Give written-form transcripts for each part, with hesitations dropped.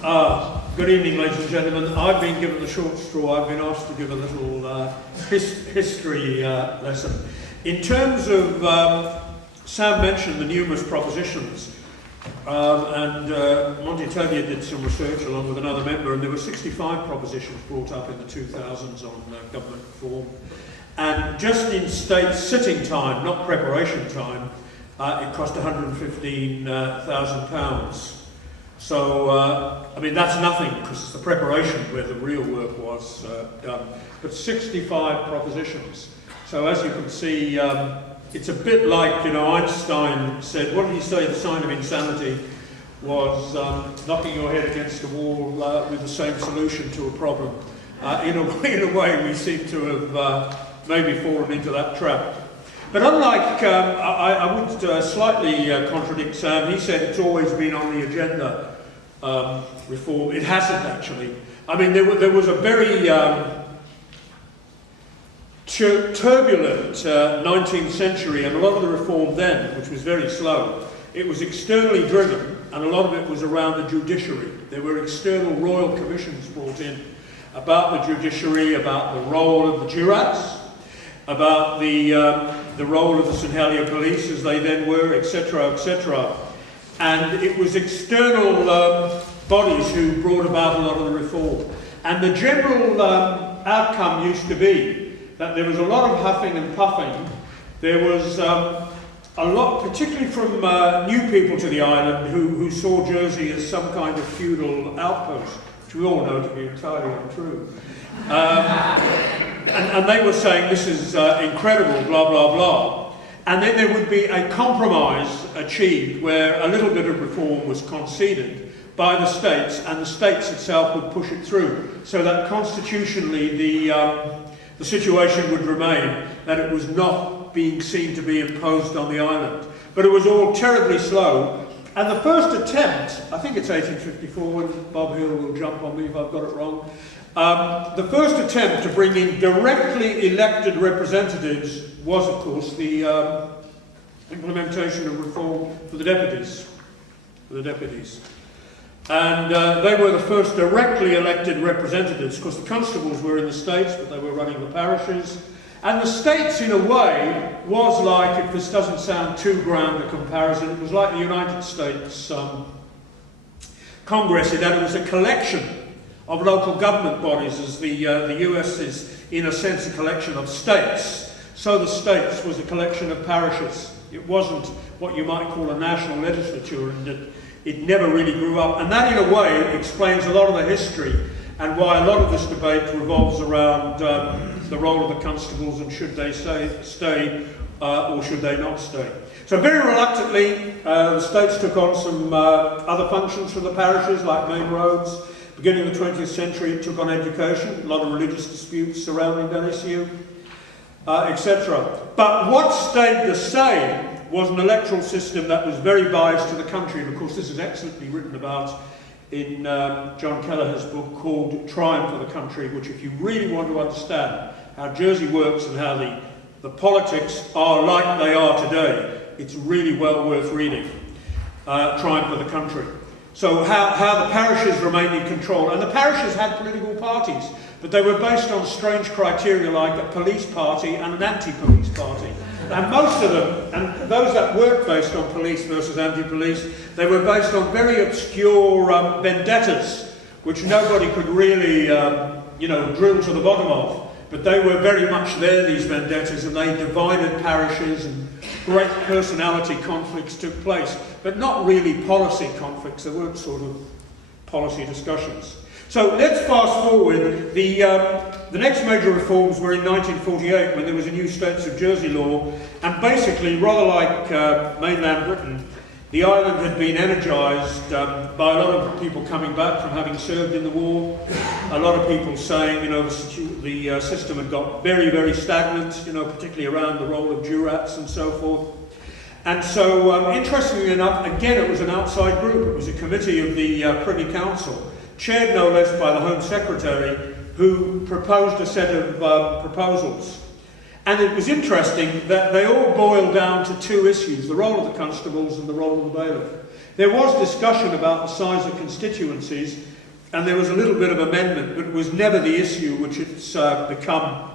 Good evening, ladies and gentlemen. I've been given the short straw. I've been asked to give a little history lesson. In terms of, Sam mentioned the numerous propositions, and Monty Tavier did some research along with another member, and there were 65 propositions brought up in the 2000s on government reform. And just in state sitting time, not preparation time, it cost £115,000. So, I mean, that's nothing, because it's the preparation where the real work was done. But 65 propositions. So as you can see, it's a bit like, you know, Einstein said, what did he say, the sign of insanity was knocking your head against a wall with the same solution to a problem. In a way, we seem to have maybe fallen into that trap. But unlike, I would slightly contradict Sam. He said it's always been on the agenda, reform. It hasn't, actually. I mean, there was a very turbulent 19th century, and a lot of the reform then, which was very slow, it was externally driven, and a lot of it was around the judiciary. There were external royal commissions brought in about the judiciary, about the role of the jurats, about the role of the St Helier police as they then were, etc., etc. And it was external bodies who brought about a lot of the reform. And the general outcome used to be that there was a lot of huffing and puffing. There was a lot, particularly from new people to the island, who saw Jersey as some kind of feudal outpost, which we all know to be entirely untrue. And they were saying this is incredible, blah, blah, blah. And then there would be a compromise achieved where a little bit of reform was conceded by the states, and the states itself would push it through, so that constitutionally the situation would remain that it was not being seen to be imposed on the island. But it was all terribly slow. And the first attempt, I think it's 1854, and Bob Hill will jump on me if I've got it wrong, the first attempt to bring in directly elected representatives was, of course, the implementation of reform for the deputies. And they were the first directly elected representatives, because the constables were in the states, but they were running the parishes. And the states, in a way, was like, if this doesn't sound too grand a comparison, it was like the United States Congress, in that it was a collection of local government bodies, as the US is, in a sense, a collection of states. So the states was a collection of parishes. It wasn't what you might call a national legislature, and it never really grew up. And that, in a way, explains a lot of the history and why a lot of this debate revolves around the role of the constables, and should they stay or should they not stay. So very reluctantly, the states took on some other functions from the parishes, like main roads. Beginning of the 20th century, it took on education, a lot of religious disputes surrounding that issue, etc. But what stayed the same was an electoral system that was very biased to the country. And of course, this is excellently written about in John Kelleher's book called Triumph of the Country, which, if you really want to understand how Jersey works and how the politics are like they are today, it's really well worth reading. Triumph of the Country. So how the parishes remained in control. And the parishes had political parties, but they were based on strange criteria like a police party and an anti-police party. And most of them, and those that weren't based on police versus anti-police, they were based on very obscure vendettas, which nobody could really, drill to the bottom of. But they were very much there, these vendettas, and they divided parishes, and great personality conflicts took place. But not really policy conflicts. There weren't sort of policy discussions. So let's fast forward. The next major reforms were in 1948, when there was a new States of Jersey law, and basically, rather like mainland Britain, the island had been energised by a lot of people coming back from having served in the war. A lot of people saying, the system had got very, very stagnant, particularly around the role of jurats and so forth. And so, interestingly enough, again, it was an outside group. It was a committee of the Privy Council, chaired no less by the Home Secretary, who proposed a set of proposals. And it was interesting that they all boiled down to two issues: the role of the constables and the role of the bailiff. There was discussion about the size of constituencies, and there was a little bit of amendment, but it was never the issue which it's become,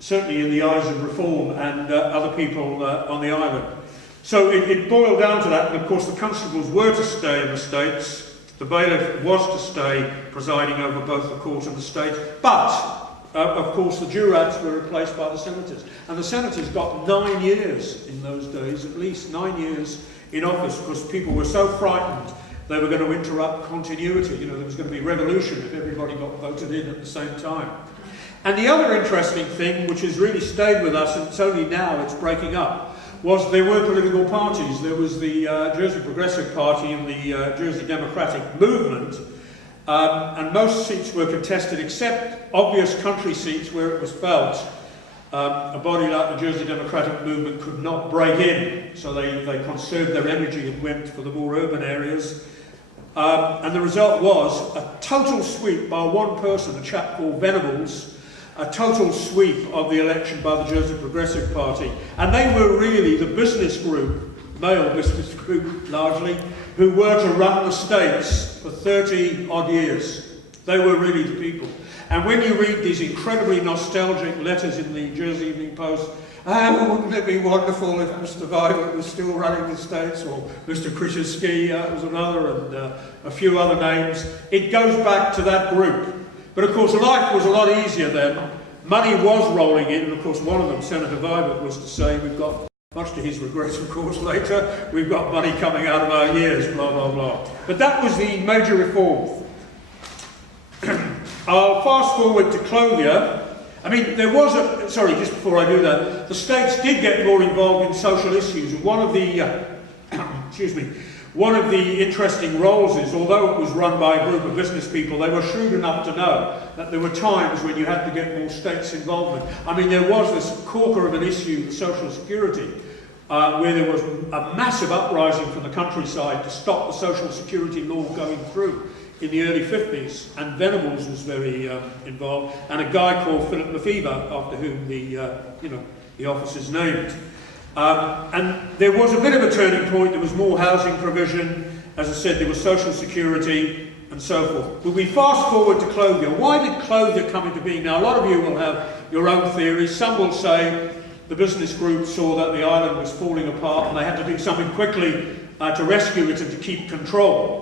certainly in the eyes of Reform and other people on the island. So it boiled down to that, and of course the constables were to stay in the States. The bailiff was to stay presiding over both the court and the state, but of course the jurats were replaced by the senators. And the senators got 9 years in those days, at least 9 years in office, because people were so frightened they were going to interrupt continuity. You know, there was going to be revolution if everybody got voted in at the same time. And the other interesting thing, which has really stayed with us, and it's only now it's breaking up, was there were political parties. There was the Jersey Progressive Party and the Jersey Democratic Movement, and most seats were contested except obvious country seats where it was felt a body like the Jersey Democratic Movement could not break in, so they conserved their energy and went for the more urban areas. And the result was a total sweep by one person, a chap called Venables, a total sweep of the election by the Jersey Progressive Party. And they were really the business group, male business group largely, who were to run the States for 30 odd years. They were really the people. And when you read these incredibly nostalgic letters in the Jersey Evening Post, wouldn't it be wonderful if Mr. Violet was still running the States, or Mr. Krzyzewski was another, and a few other names. It goes back to that group. But of course life was a lot easier then. Money was rolling in, and of course one of them, Senator Violet, was to say, we've got, much to his regret of course later, we've got money coming out of our years, blah blah blah. But that was the major reform. I'll fast forward to Clothier. I mean, there was a, sorry, just before I do that, the States did get more involved in social issues. One of the, excuse me, one of the interesting roles is, although it was run by a group of business people, they were shrewd enough to know that there were times when you had to get more states' involvement. I mean, there was this corker of an issue, Social Security, where there was a massive uprising from the countryside to stop the Social Security law going through in the early 50s, and Venables was very involved, and a guy called Philip Lefevre, after whom the office is named. And there was a bit of a turning point. There was more housing provision. As I said, there was Social Security and so forth. But we fast forward to Clothier. Why did Clothier come into being? Now, a lot of you will have your own theories. Some will say the business group saw that the island was falling apart and they had to do something quickly to rescue it and to keep control.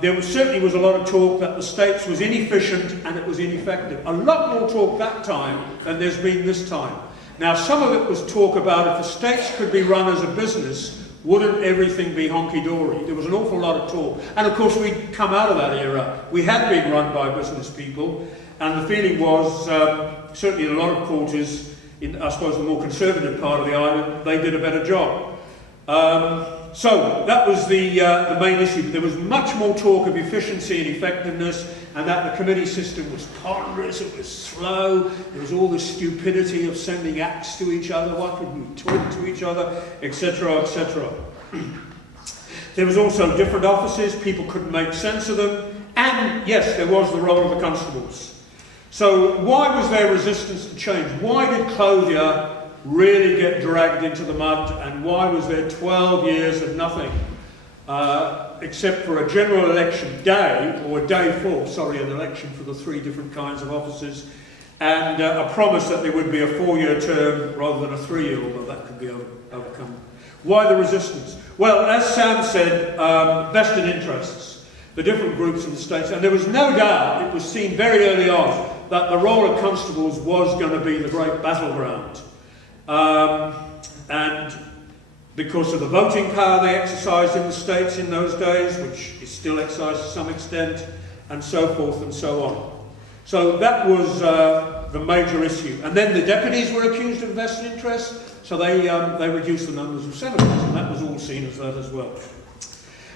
There certainly was a lot of talk that the States was inefficient and it was ineffective. A lot more talk that time than there's been this time. Now, some of it was talk about if the States could be run as a business, wouldn't everything be honky-dory? There was an awful lot of talk. And of course, we'd come out of that era. We had been run by business people, and the feeling was, certainly in a lot of quarters, in I suppose the more conservative part of the island, they did a better job. So that was the main issue. But there was much more talk of efficiency and effectiveness, and that the committee system was ponderous, it was slow, there was all this stupidity of sending acts to each other, why couldn't we talk to each other, etc., etc. There was also different offices, people couldn't make sense of them, and yes, there was the role of the constables. So why was there resistance to change? Why did Clothier really get dragged into the mud, and why was there 12 years of nothing? Except for a general election day, or a day for, an election for the 3 different kinds of offices, and a promise that there would be a 4-year term rather than a 3-year, although that could be overcome. Why the resistance? Well, as Sam said, vested interests, the different groups in the States, and there was no doubt, it was seen very early on, that the role of constables was going to be the great battleground. And because of the voting power they exercised in the States in those days, which is still exercised to some extent, and so forth and so on. So that was the major issue. And then the deputies were accused of vested interests, so they reduced the numbers of senators, and that was all seen as that as well.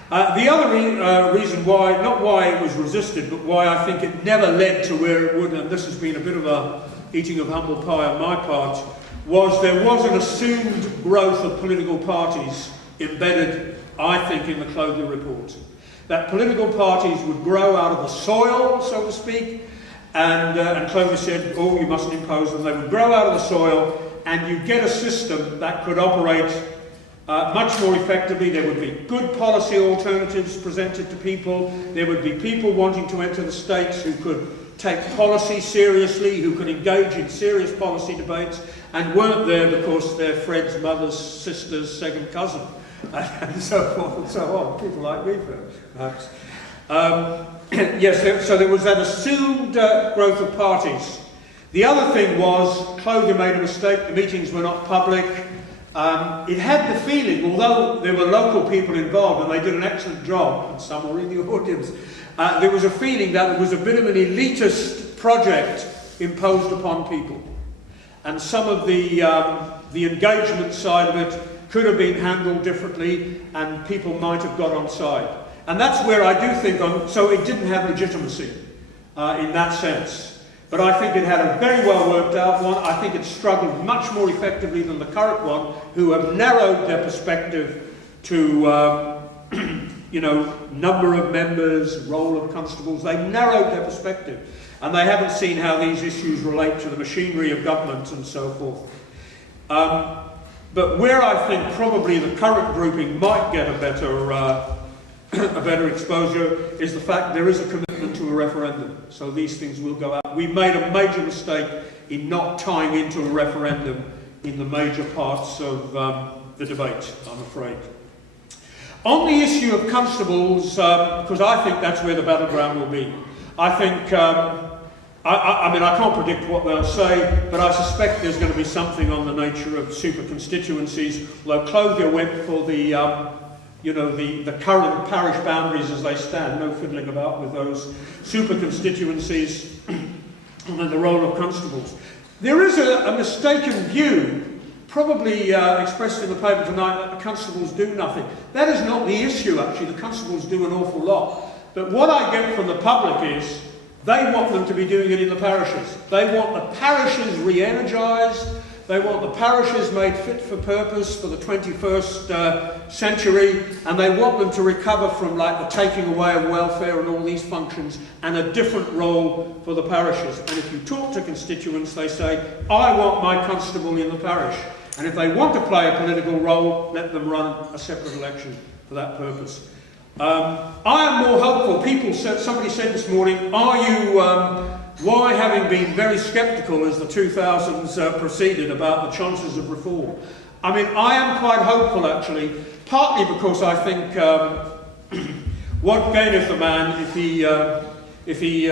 The other reason why, not why it was resisted, but why I think it never led to where it would, and this has been a bit of a eating of humble pie on my part, was there was an assumed growth of political parties embedded, I think, in the Clothier report. That political parties would grow out of the soil, so to speak, and Clothier said, oh, you mustn't impose them. They would grow out of the soil, and you get a system that could operate much more effectively. There would be good policy alternatives presented to people. There would be people wanting to enter the states who could take policy seriously, who could engage in serious policy debates, and weren't there because they're Fred's mother's sister's second cousin, and so forth and so on. People like me, perhaps. Yes, so there was that assumed growth of parties. The other thing was, Clothier made a mistake, the meetings were not public. It had the feeling, although there were local people involved and they did an excellent job, and some were in the audience, there was a feeling that it was a bit of an elitist project imposed upon people. And some of the engagement side of it could have been handled differently and people might have got on side. And that's where I do think, so it didn't have legitimacy in that sense. But I think it had a very well worked out one. I think it struggled much more effectively than the current one, who have narrowed their perspective to, you know, number of members, role of constables. They've narrowed their perspective. And they haven't seen how these issues relate to the machinery of government and so forth. But where I think probably the current grouping might get a better exposure is the fact there is a commitment to a referendum. So these things will go out. We made a major mistake in not tying into a referendum in the major parts of the debate, I'm afraid. On the issue of constables, because I think that's where the battleground will be, I think, I mean, I can't predict what they'll say, but I suspect there's going to be something on the nature of super constituencies, although Clothier went for the you know, the current parish boundaries as they stand, no fiddling about with those super constituencies, and then the role of constables. There is a mistaken view, probably expressed in the paper tonight, that the constables do nothing. That is not the issue, actually. The constables do an awful lot. But what I get from the public is they want them to be doing it in the parishes. They want the parishes re-energised. They want the parishes made fit for purpose for the 21st century, and they want them to recover from like the taking away of welfare and all these functions, and a different role for the parishes. And if you talk to constituents, they say, I want my constable in the parish. And if they want to play a political role, let them run a separate election for that purpose. I am more hopeful. Somebody said this morning, are you... why, having been very sceptical as the 2000s proceeded about the chances of reform? I mean, I am quite hopeful, actually, partly because I think what gaineth a man if he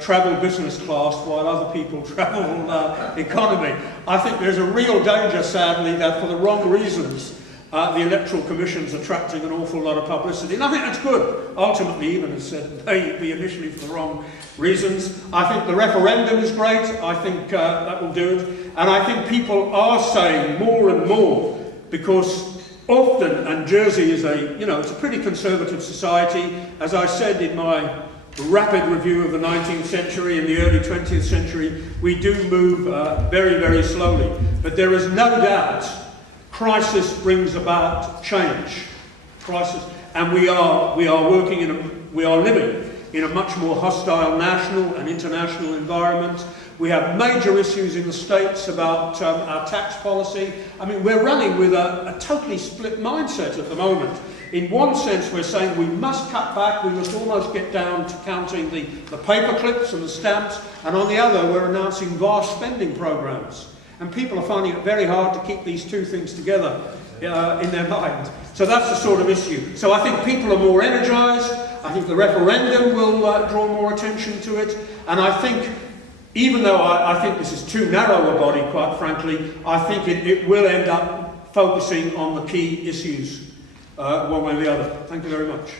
travel business class while other people travel economy? I think there's a real danger, sadly, that for the wrong reasons, the Electoral Commission's attracting an awful lot of publicity. And I think that's good. Ultimately, even as said, maybe initially for the wrong reasons. I think the referendum is great. I think that will do it. And I think people are saying more and more, because often, and Jersey is it's a pretty conservative society. As I said in my rapid review of the 19th century and the early 20th century, we do move very, very slowly. But there is no doubt crisis brings about change. Crisis, and we are living in a much more hostile national and international environment. We have major issues in the States about our tax policy. I mean, we're running with a totally split mindset at the moment. In one sense, we're saying we must cut back, we must almost get down to counting the paper clips and the stamps, and on the other, we're announcing vast spending programs. And people are finding it very hard to keep these two things together in their mind. So that's the sort of issue. So I think people are more energised. I think the referendum will draw more attention to it. And I think, even though I think this is too narrow a body, quite frankly, I think it will end up focusing on the key issues one way or the other. Thank you very much.